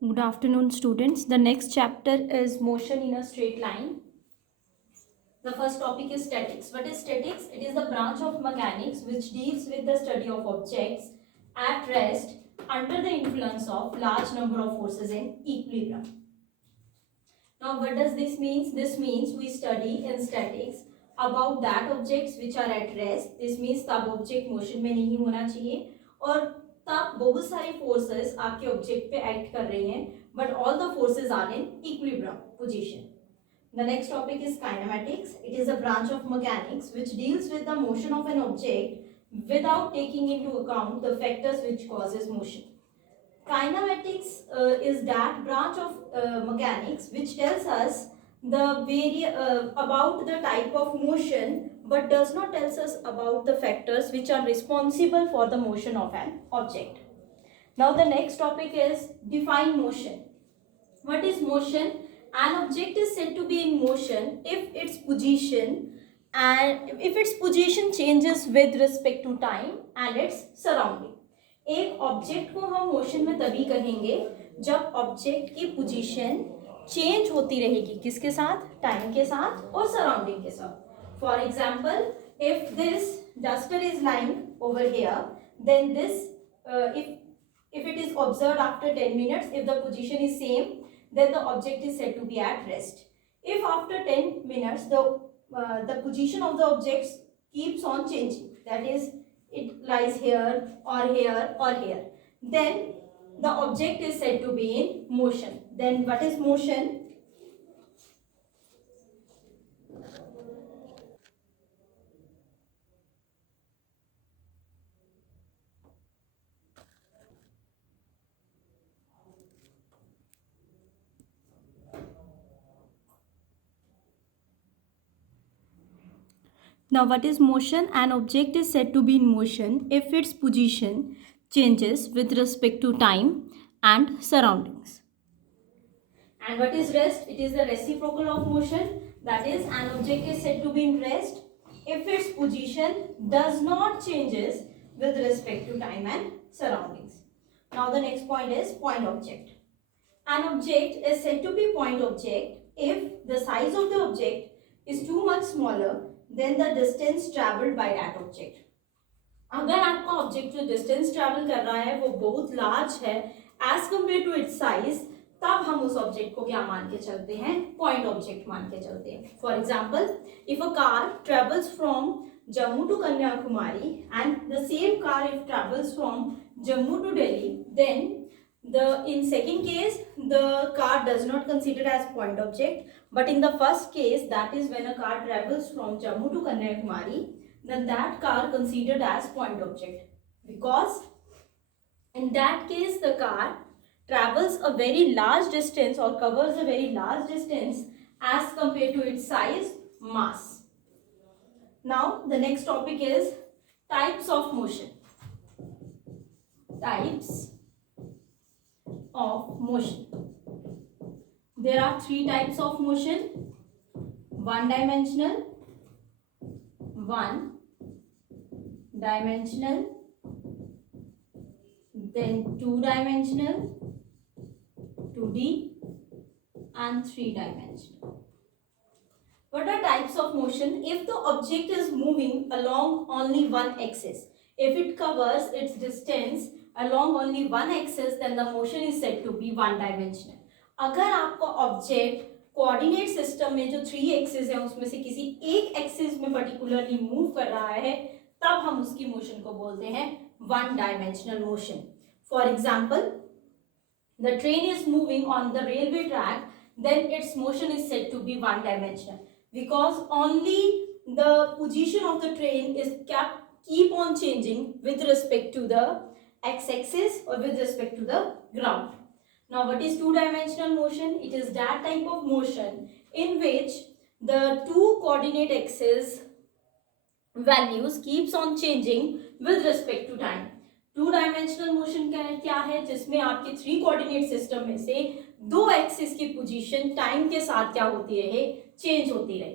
Good afternoon, students. The next chapter is motion in a straight line. The first topic is statics. What is statics? It is the branch of mechanics which deals with the study of objects at rest under the influence of large number of forces in equilibrium. Now, what does this mean? This means we study in statics about that objects which are at rest. This means तब object motion में नहीं होना चाहिए और तब बहुत सारी forces आपके object पे act कर रही हैं, but all the forces are in equilibrium position. The next topic is kinematics. It is a branch of mechanics which deals with the motion of an object without taking into account the factors which causes motion. Kinematics is that branch of mechanics which tells us about the type of motion but does not tells us about the factors which are responsible for the motion of an object. Now the next topic is define motion. What is motion? An object is said to be in motion if its position changes with respect to time and its surrounding. एक object को हम motion में तभी कहेंगे जब object की position change होती रहेगी, किसके साथ? टाइम के साथ और सराउंडिंग के साथ. For example, if this duster is lying over here, then this if it is observed after 10 minutes, if the position is same, then the object is said to be at rest. If after 10 minutes the position of the object keeps on changing, that is it lies here or here or here, then the object is said to be in motion. Then what is motion? Now, what is motion? An object is said to be in motion if its position changes with respect to time and surroundings. And what is rest? It is the reciprocal of motion. That is, an object is said to be in rest if its position does not changes with respect to time and surroundings. Now, the next point is point object. An object is said to be point object if the size of the object is too much smaller than the distance traveled by that object. अगर आपका object जो distance travel कर रहा है वो बहुत large है as compared to its size, तब हम उस ऑब्जेक्ट को क्या मान के चलते हैं? पॉइंट ऑब्जेक्ट मान के चलते हैं. For example, if a car travels from Jammu to Kanyakumari and the same car if travels from Jammu to Delhi, then in second case the car does not consider as point object, but in the first case, that is when a car travels from Jammu to Kanyakumari, then that car considered as point object, because in that case the car travels a very large distance or covers a very large distance as compared to its size, mass. Now the next topic is types of motion. Types of motion. There are three types of motion: one dimensional, then two dimensional, 2D, and three dimensional. What are types of motion? If the object is moving along only one axis, if it covers its distance along only one axis, then the motion is said to be one dimensional. अगर आपका object coordinate system में जो 3 axis है उसमें से किसी एक axis में पर्टिकुलरली मूव कर रहा है, तब हम उसकी मोशन को बोलते हैं one dimensional motion. For example, the train is moving on the railway track, then its motion is said to be one dimensional because only the position of the train is keep on changing with respect to the x-axis or with respect to the ground. Now, what is two-dimensional motion? It is that type of motion in which the two coordinate axes values keeps on changing with respect to time. Two dimensional motion क्या है? जिसमें आपके 3 coordinate system में से 2 axis की position time के साथ क्या होती रहे? चेंज होती रहे.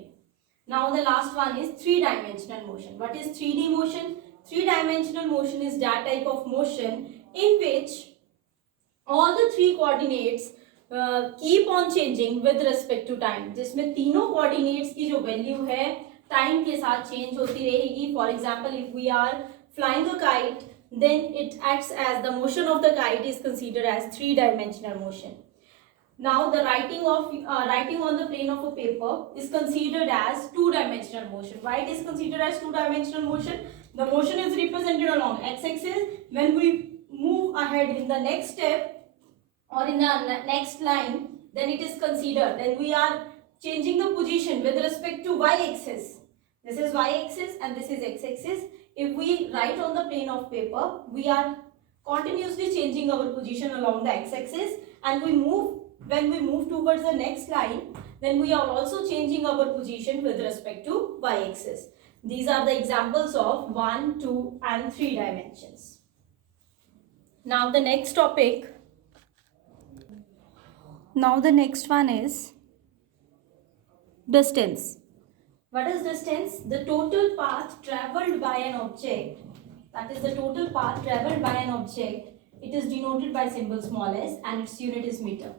Now the last one is 3 dimensional motion. What is 3D motion? 3 dimensional motion is that type of motion in which all the 3 three coordinates keep on changing with respect to time, जिसमें तीनों coordinates की जो value है time के साथ change होती रहेगी. For example, if we are flying a kite, then it acts as the motion of the kite is considered as three-dimensional motion. Now the writing on the plane of a paper is considered as two-dimensional motion. Why it is considered as two-dimensional motion? The motion is represented along x-axis. When we move ahead in the next step or in the next line, then it is considered, then we are changing the position with respect to y-axis. This is y-axis and this is x-axis. If we write on the plane of paper, we are continuously changing our position along the x-axis, and when we move towards the next line, then we are also changing our position with respect to y-axis. These are the examples of 1, 2 and 3 dimensions. Now the next topic. Now the next one is distance. What is distance? The total path travelled by an object. That is the total path travelled by an object. It is denoted by symbol small s and its unit is meter.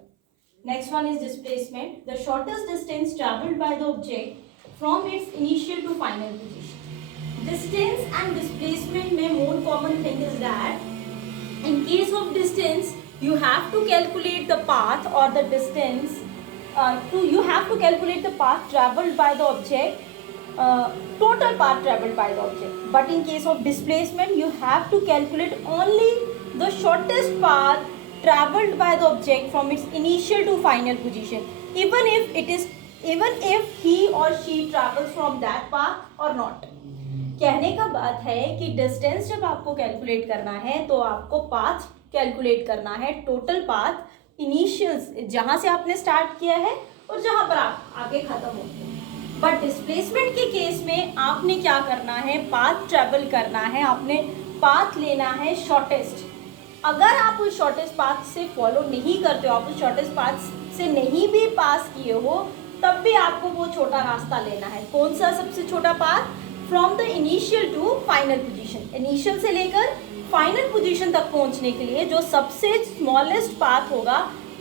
Next one is displacement. The shortest distance travelled by the object from its initial to final position. Distance and displacement में more common thing is that in case of distance, you have to calculate the path or the distance. You have to calculate the path travelled by the object, total path travelled by the object. But in case of displacement, you have to calculate only the shortest path travelled by the object from its initial to final position, even if he or she travels from that path or not. कहने का बात है कि distance जब आपको calculate करना है तो आपको पाथ कैलकुलेट करना है, टोटल पाथ इनिशियल्स जहाँ से आपने स्टार्ट किया है और जहाँ पर आप आगे खत्म होते हैं. बट डिस्प्लेसमेंट के केस में आपने क्या करना है, पाथ ट्रेवल करना है, आपने पाथ लेना है शॉर्टेस्ट. अगर आप उस शॉर्टेस्ट पाथ से फॉलो नहीं करते हो, आप उस शॉर्टेस्ट पाथ से नहीं भी पास किए हो, तब भी आपको वो छोटा रास्ता लेना है. कौन सा सबसे छोटा path? From the initial to final position. Initial से लेकर फाइनल पोजीशन तक पहुंचने के लिए जो सबसे स्मॉलेस्ट पाथ होगा,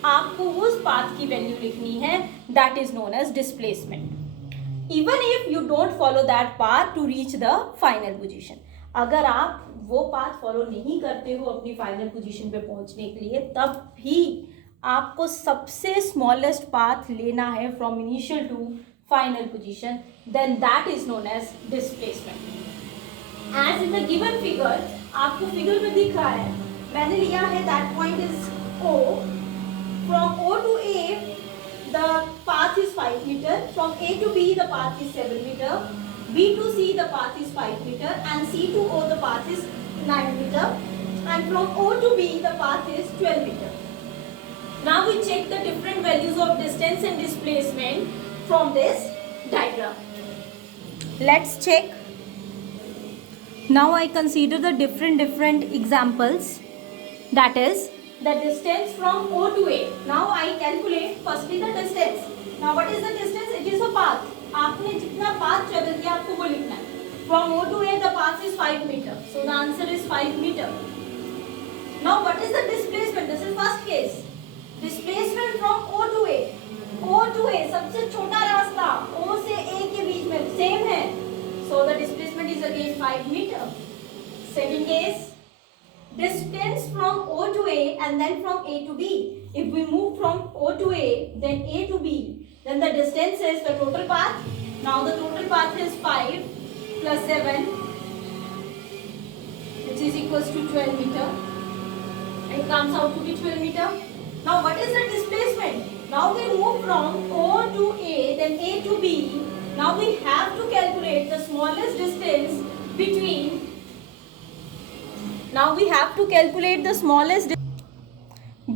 आपको उस पाथ की वैल्यू लिखनी है. That is known as displacement. Even if you don't follow that path to reach the final position. अगर आप वो पाथ फॉलो नहीं करते हो अपनी फाइनल पोजीशन पे पहुंचने के लिए, तब भी आपको सबसे स्मॉलेस्ट पाथ लेना है from initial to final position. Then that is known as displacement. As in the given figure, आपको फिगर में दिख रहा है, मैंने लिया है that point is O. From O to A the path is 5 meter. From A to B the path is 7 meter. B to C the path is 5 meter and C to O the path is 9 meter, and from O to B the path is 12 meter. Now we check the different values of distance and displacement from this diagram. Let's check. Now I consider the different examples. That is the distance from O to A. Now I calculate firstly the distance. Now what is the distance? It is a path. आपने जितना path travel किया आपको वो लिखना है. From O to A the path is 5 meter. So the answer is 5 meter. Now what is the displacement? This is first case. Displacement from O to A. O to A सबसे छोटा रास्ता O से A के बीच में same है. So the displacement is again 5 meter. Second case. Distance from O to A and then from A to B. If we move from O to A, then A to B, then the distance is the total path. Now the total path is 5 plus 7, which is equals to 12 meter. It comes out to be 12 meter. Now what is the displacement? Now we move from O to A, then A to B. Now we have to calculate the smallest distance between. Now we have to calculate the smallest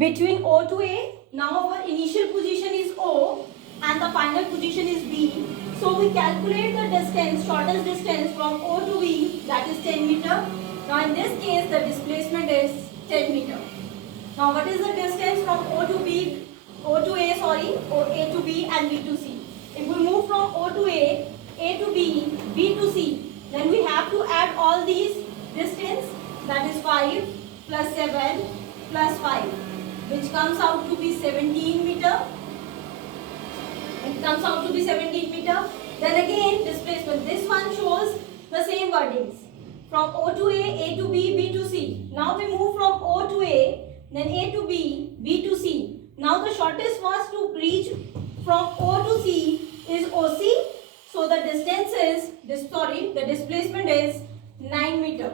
between O to A. Now our initial position is O and the final position is B. So we calculate the distance, shortest distance from O to B, that is 10 meter. Now in this case the displacement is 10 meter. Now what is the distance from O to B, O to A, sorry, or A to B and B to C? If we move from O to A to B, B to C, then we have to add all these distance. That is 5 plus 7 plus 5, which comes comes out to be 17 meter. Then again displacement. This one shows the same wordings. From O to A to B, B to C. Now we move from O to A, then A to B, B to C. Now the shortest path to reach from O to C is OC. So the distance is, the displacement is 9 meter.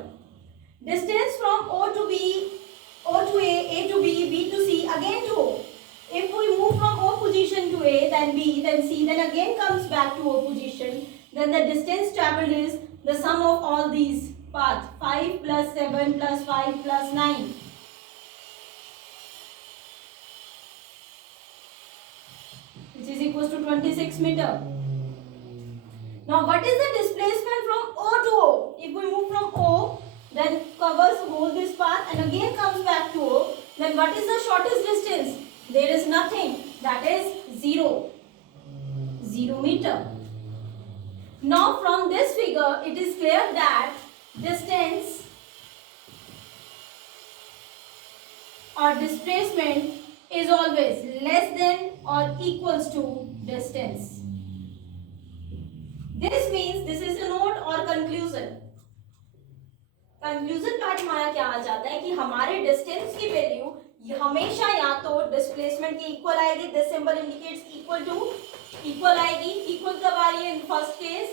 Distance from O to B, O to A to B, B to C, again to O. If we move from O position to A, then B, then C, then again comes back to O position, then the distance traveled is the sum of all these paths. 5 plus 7 plus 5 plus 9. Which is equals to 26 meter. Now what is the displacement from O to O? If we move from O, then covers whole this path and again comes back to O, then what is the shortest distance? There is nothing. That is 0. 0 meter. Now from this figure, it is clear that distance or displacement is always less than or equals to distance. This means this is a note or conclusion. Conclusion part हमारा क्या आ जाता है कि हमारे distance की value हमेशा या तो डिस्प्लेसमेंट के इक्वल आएगी. This symbol indicates equal to, equal आएगी. इक्वल कब आ रही है? In first case.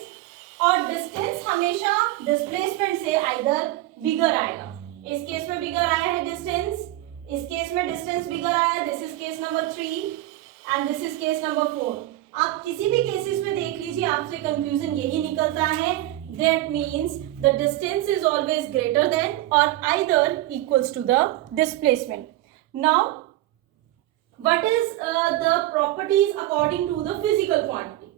और डिस्टेंस हमेशा डिस्प्लेसमेंट से आइदर बिगर आएगा. इस केस में बिगर आया है डिस्टेंस, इस केस में डिस्टेंस बिगर आया है. This is case number 3 and this is case number 4. आप किसी भी केसेस में देख लीजिए, आपसे कंक्लूजन यही निकलता है. That means the distance is always greater than or either equals to the displacement. Now, what is the properties according to the physical quantity?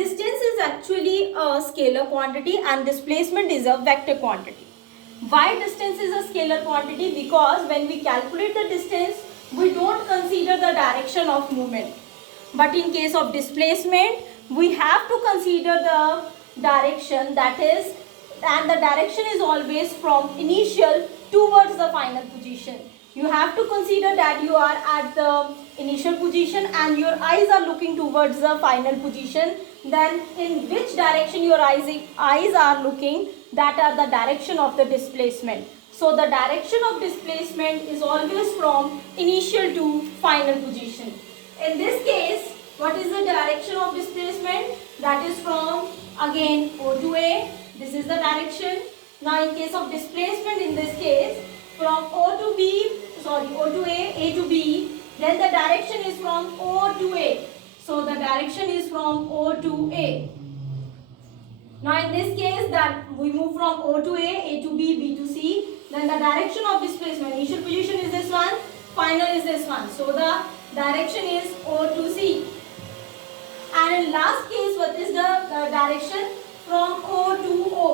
Distance is actually a scalar quantity and displacement is a vector quantity. Why distance is a scalar quantity? Because when we calculate the distance, we don't consider the direction of movement. But in case of displacement, we have to consider the direction, that is, and the direction is always from initial towards the final position. You have to consider that you are at the initial position and your eyes are looking towards the final position. Then in which direction your eyes are looking, that are the direction of the displacement. So the direction of displacement is always from initial to final position. In this case, what is the direction of displacement? That is from again O to A. This is the direction. Now in case of displacement, in this case from O to A to B, then the direction is from O to A. So the direction is from O to A. Now in this case that we move from O to A to B, B to C, then the direction of displacement, initial position is this one, final is this one. So the direction is O to C. And in last case, what is the direction? From O to O.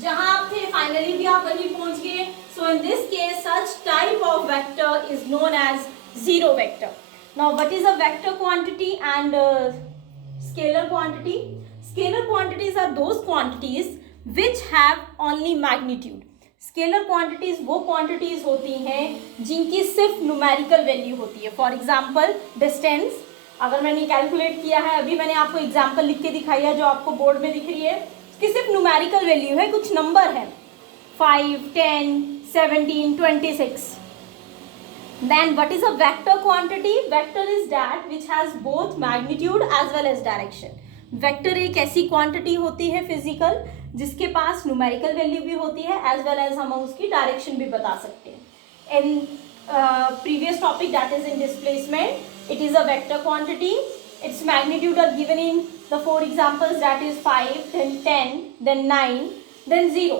जहाँ आप थे finally भी आप वहीं पहुँच गए. So in this case, such type of vector is known as zero vector. Now what is a vector quantity and scalar quantity? Scalar quantities are those quantities which have only magnitude. Scalar quantities वो quantities होती हैं जिनकी सिर्फ numerical value होती है. For example, distance. अगर मैंने calculate किया है, अभी मैंने आपको एग्जाम्पल लिख के दिखाई है जो आपको बोर्ड में दिख रही है, उसकी सिर्फ न्यूमेरिकल वैल्यू है, कुछ नंबर है 5, 10, 17, 26. Then what is a vector quantity? Vector is that which has both magnitude as well as direction. Vector एक ऐसी क्वांटिटी होती है फिजिकल जिसके पास न्यूमेरिकल वैल्यू भी होती है एज वेल एज हम उसकी डायरेक्शन भी बता सकते हैं. इन previous topic, that is in displacement, it is a vector quantity. Its magnitude are given in the 4 examples, that is 5, then 10, then 9, then 0.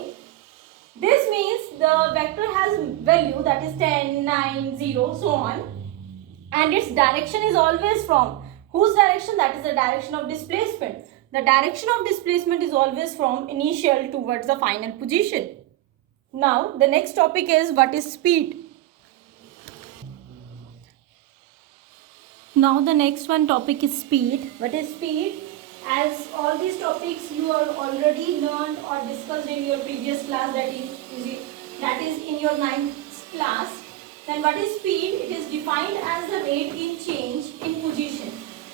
This means the vector has value that is 10, 9, 0, so on, and its direction is always from whose direction? That is the direction of displacement. The direction of displacement is always from initial towards the final position. Now the next topic is what is speed. Now the next one topic is speed. What is speed? As all these topics you are already learned or discussed in your previous class, that is in your 9th class. Then what is speed? It is defined as the rate in change in position.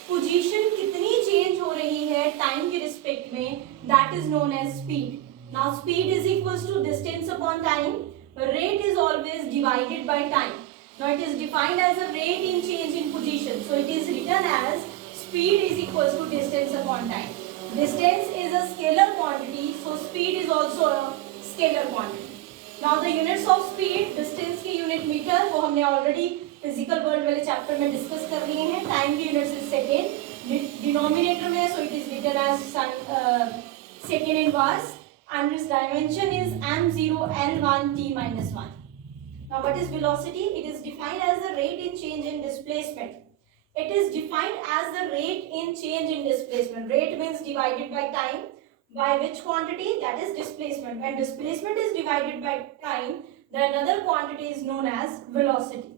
Position कितनी change हो रही है time के respect में, that is known as speed. Now speed is equals to distance upon time. Rate is always divided by time. Now it is defined as a rate in change in position. So it is written as speed is equals to distance upon time. Distance is a scalar quantity, so speed is also a scalar quantity. Now the units of speed, distance की unit meter वो हमने already physical world वाले chapter में discuss कर लिए हैं. Time की units is second. Denominator में so it is written as second inverse. And its dimension is m0 l1 t minus 1. Now what is velocity? It is defined as the rate in change in displacement. It is defined as the rate in change in displacement. Rate means divided by time. By which quantity? That is displacement. When displacement is divided by time, then another quantity is known as velocity.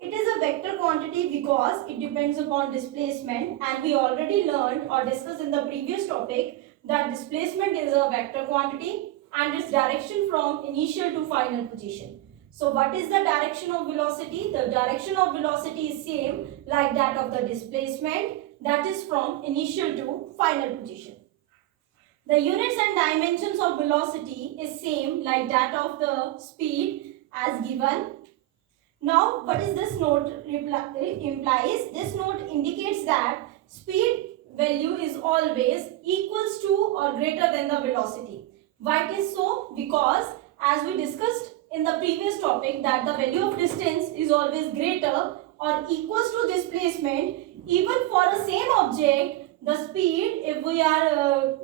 It is a vector quantity because it depends upon displacement, and we already learned or discussed in the previous topic that displacement is a vector quantity and its direction from initial to final position. So what is the direction of velocity? The direction of velocity is same like that of the displacement, that is from initial to final position. The units and dimensions of velocity is same like that of the speed as given. Now what is this note implies? This note indicates that speed value is always equals to or greater than the velocity. Why it is so? Because as we discussed in the previous topic that the value of distance is always greater or equals to displacement. Even for a same object, the speed, if we are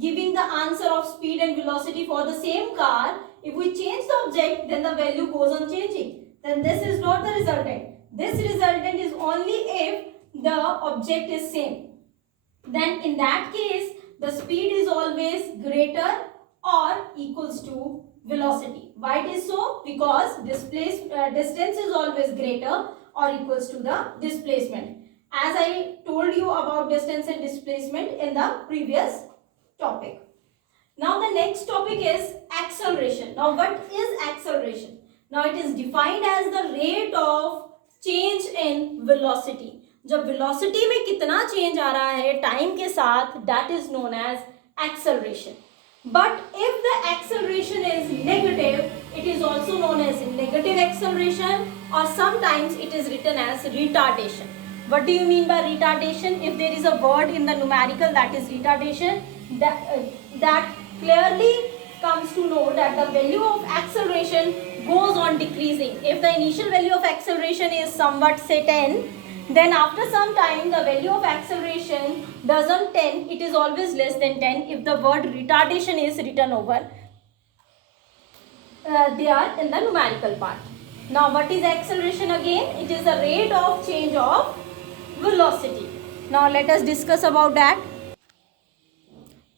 giving the answer of speed and velocity for the same car, if we change the object, then the value goes on changing. Then this is not the resultant. This resultant is only if the object is same. Then in that case, the speed is always greater or equals to velocity. Why it is so? Because distance is always greater or equals to the displacement. As I told you about distance and displacement in the previous topic. Now the next topic is acceleration. Now what is acceleration? Now it is defined as the rate of change in velocity. जब velocity में कितना change आ रहा है time के साथ, that is known as acceleration. But if the acceleration is negative, it is also known as negative acceleration, or sometimes it is written as retardation. What do you mean by retardation? If there is a word in the numerical that is retardation, that clearly comes to know that the value of acceleration goes on decreasing. If the initial value of acceleration is somewhat say 10, then after some time the value of acceleration doesn't 10, it is always less than 10 if the word retardation is written over there in the numerical part. Now what is acceleration again? It is the rate of change of velocity. Now let us discuss about that.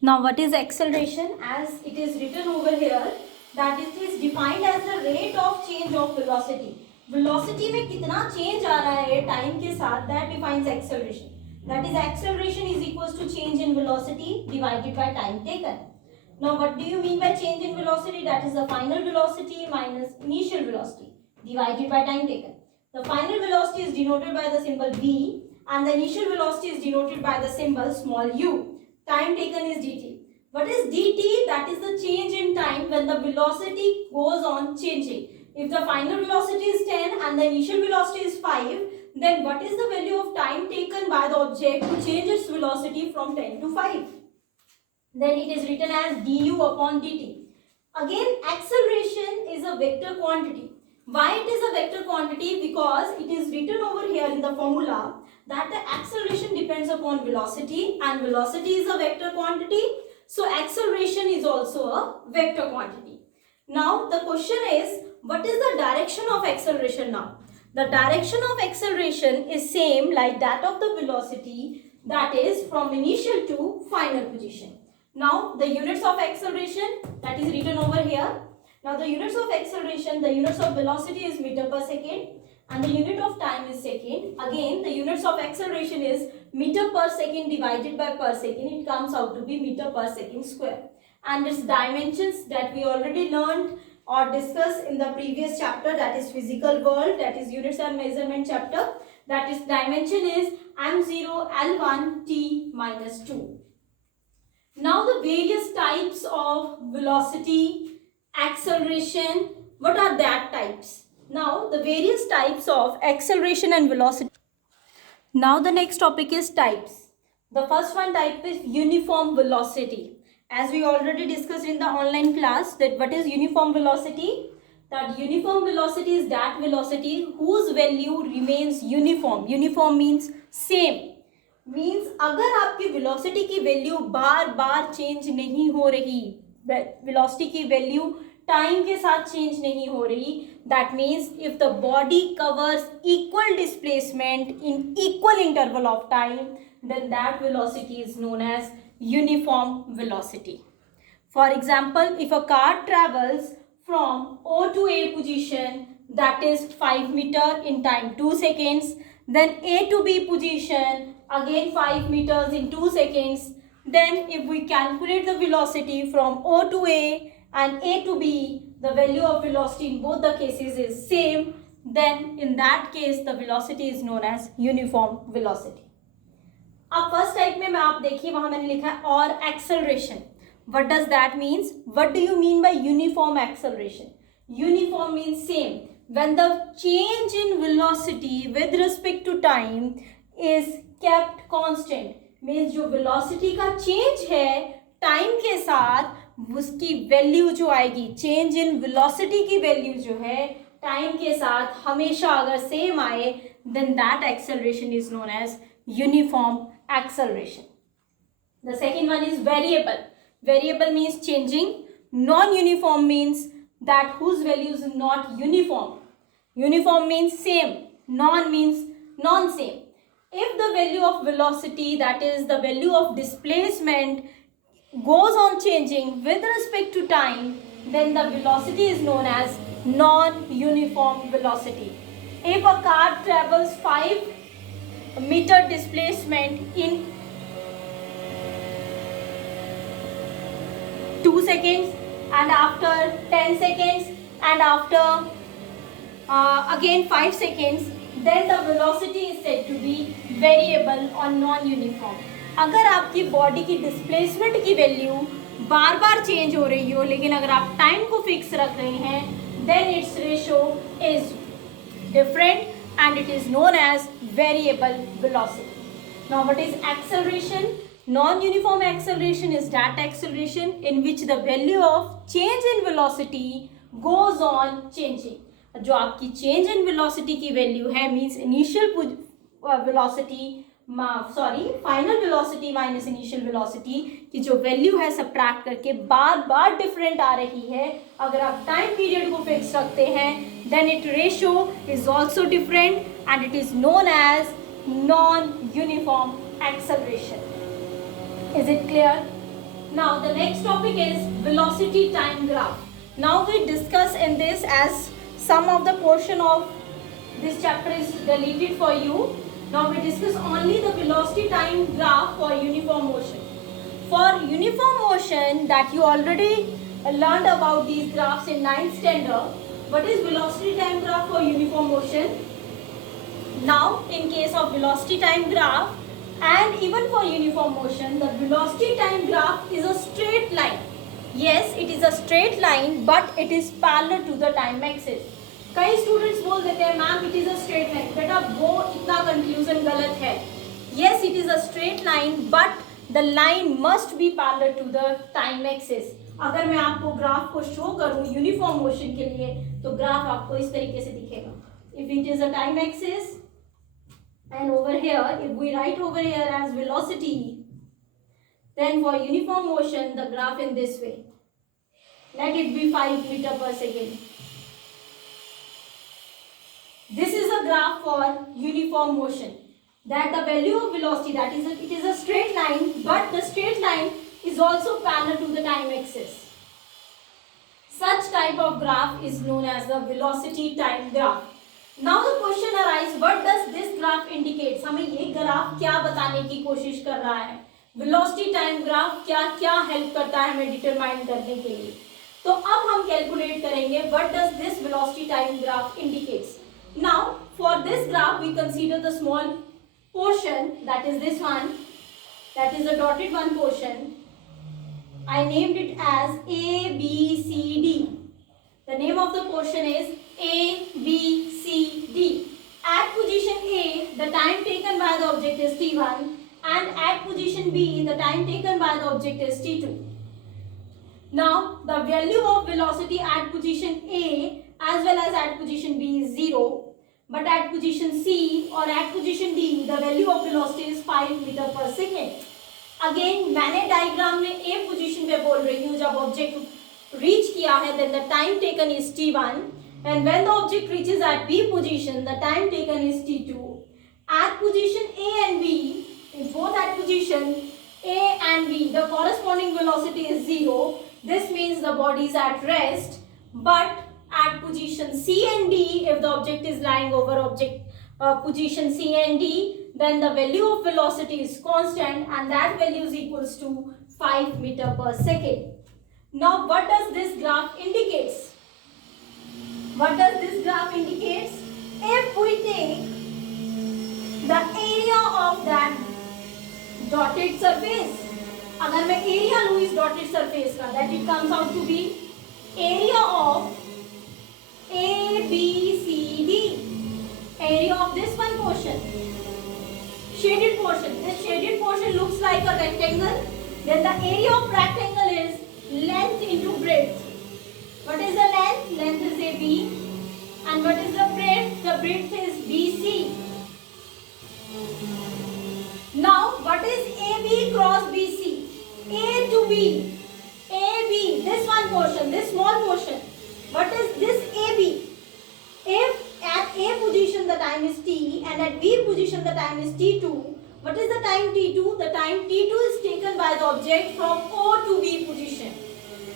Now what is acceleration? As it is written over here, that it is defined as the rate of change of velocity. Velocity में कितना change आ रहा है time के साथ, that defines acceleration. That is acceleration is equals to change in velocity divided by time taken. Now what do you mean by change in velocity? That is the final velocity minus initial velocity divided by time taken. The final velocity is denoted by the symbol v and the initial velocity is denoted by the symbol small u. Time taken is dt. What is dt? That is the change in time when the velocity goes on changing. If the final velocity is 10 and the initial velocity is 5, then what is the value of time taken by the object to change its velocity from 10 to 5? Then it is written as du upon dt. Again, acceleration is a vector quantity. Why it is a vector quantity? Because it is written over here in the formula that the acceleration depends upon velocity and velocity is a vector quantity. So acceleration is also a vector quantity. Now the question is, what is the direction of acceleration now? The direction of acceleration is same like that of the velocity, that is from initial to final position. Now the units of acceleration, that is written over here. Now the units of acceleration, the units of velocity is meter per second and the unit of time is second. Again, the units of acceleration is meter per second divided by per second. It comes out to be meter per second square. And its dimensions that we already learned or discussed in the previous chapter, that is physical world, that is units and measurement chapter. that is dimension is m0 l1 t minus 2. Now the various types of velocity, acceleration, what are that types? Now the various types of acceleration and velocity. Now the next topic is types. The first one type is uniform velocity. As we already discussed in the online class that what is uniform velocity? That uniform velocity is that velocity whose value remains uniform. Uniform means same. Means अगर आपकी velocity की value बार बार change नहीं हो रही, velocity की value time के साथ change नहीं हो रही, that means if the body covers equal displacement in equal interval of time, then that velocity is known as uniform velocity. For example, if a car travels from O to A position, that is 5 meter in time 2 seconds, then A to B position again 5 meters in 2 seconds, then if we calculate the velocity from O to A and A to B, the value of velocity in both the cases is same, then in that case the velocity is known as uniform velocity. अब first type में मैं आप देखिए वहां मैंने लिखा है और acceleration. What does that means? What do you mean by uniform acceleration? Uniform means same. When the change in velocity with respect to time is kept constant, means जो velocity का change है time के साथ उसकी value जो आएगी, change in velocity की value जो है time के साथ हमेशा अगर same आए, then that acceleration is known as uniform acceleration. The second one is variable. Variable means changing. Non-uniform means that whose value is not uniform. Uniform means same. Non means non-same. If the value of velocity, that is the value of displacement, goes on changing with respect to time, then the velocity is known as non-uniform velocity. If a car travels 5 meter displacement in 2 seconds and after 10 seconds and after again 5 seconds, then the velocity is said to be variable or non-uniform. अगर आपकी body की displacement की value बार बार change हो रही हो लेकिन अगर आप टाइम को फिक्स रख रहे हैं, then its ratio is different and it is known as variable velocity. Now what is acceleration? Non-uniform acceleration is that acceleration in which the value of change in velocity goes on changing. जो आपकी change in velocity की value है means initial velocity final velocity minus initial velocity की जो value है subtract करके बार बार different आ रही है, अगर आप time period को fix रखते हैं then its ratio is also different and it is known as non-uniform acceleration. Is it clear? Now the next topic is velocity time graph. Now we discuss in this as some of the portion of this chapter is deleted for you. Now we discuss only the velocity time graph for uniform motion. For uniform motion that you already learned about these graphs in 9th standard. What is velocity time graph for uniform motion? Now in case of velocity time graph, and even for uniform motion, the velocity time graph is a straight line. Yes, it is a straight line, but it is parallel to the time axis. कई students बोल देते हैं ma'am it is a straight line. बेटा वो इतना conclusion गलत है. Yes, it is a straight line, but the line must be parallel to the time axis. अगर मैं आपको ग्राफ को शो करूं यूनिफॉर्म मोशन के लिए तो ग्राफ आपको इस तरीके से दिखेगा. If it is a time axis, and over here, if we write over here as velocity, then for uniform motion, the graph in this way. Let it be 5 meter per second. This is a graph for uniform motion. That the value of velocity, that is, it is a straight line, but the straight line is also parallel to the time axis. Such type of graph is known as the velocity time graph. Now the question arises, what does this graph indicate? हमें ये graph क्या बताने की कोशिश कर रहा है? Velocity time graph क्या क्या हेल्प करता है हमें डिटरमाइन करने के लिए? तो अब हम कैलकुलेट करेंगे what does this velocity time graph indicates. Now For this graph, we consider the small portion, that is this one, that is the dotted one portion. I named it as A, B, C, D. The name of the portion is A, B, C, D. At position A, the time taken by the object is t1, and at position B, the time taken by the object is t2. Now, the value of velocity at position A as well as at position B is 0. But at position C or at position D, the value of velocity is 5 meter per second. Again, मैंने diagram में A position पे बोल रही हूँ, जब object reach किया है then the time taken is t1, and when the object reaches at B position, the time taken is t2. At position A and B, in both at position A and B, the corresponding velocity is 0. This means the body is at rest. But at position C and D, if the object is lying over position C and D, then the value of velocity is constant, and that value is equals to 5 meter per second. Now, what does this graph indicates? What does this graph indicates? If we take the area of that dotted surface, अगर मैं area लूँ इस dotted surface का, that it comes out to be area of A, B, C, D. Area of this one portion, shaded portion. This shaded portion looks like a rectangle. Then the area of rectangle is length into breadth. What is the length? Length is AB. And what is the breadth? The breadth is BC. Now, what is AB cross BC? A to B. AB, this one portion, this small portion. What is this AB? If at A position the time is t and at B position the time is t2, what is the time t2? The time t2 is taken by the object from O to B position.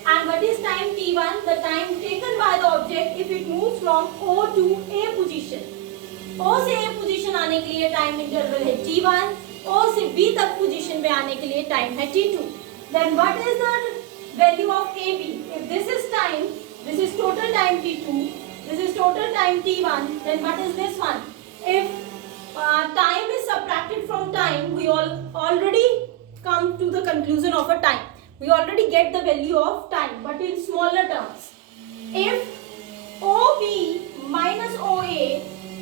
And what is time t1? The time taken by the object if it moves from O to A position. O से A position आने के लिए time interval है t1, O से B तक position में आने के लिए time है t2. Then what is the value of AB? If this is time, this is total time t2, this is total time t1, then what is this one? If time is subtracted from time, we already come to the conclusion of a time. We already get the value of time, but in smaller terms. If OB minus OA,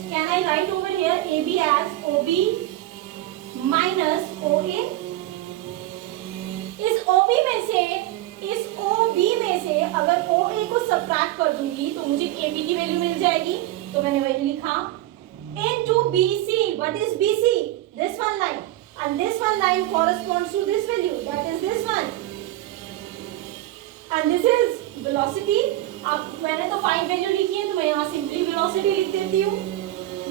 can I write over here AB as OB minus OA? इस OB में से अगर OA को subtract कर दूंगी तो मुझे AB की वैल्यू मिल जाएगी, तो मैंने वही लिखा into BC. What is BC? This one line, and this one line corresponds to this value, that is this one, and this is velocity. अब मैंने तो 5 वैल्यू लिखी है तो मैं यहाँ सिंपली velocity लिख देती हूँ.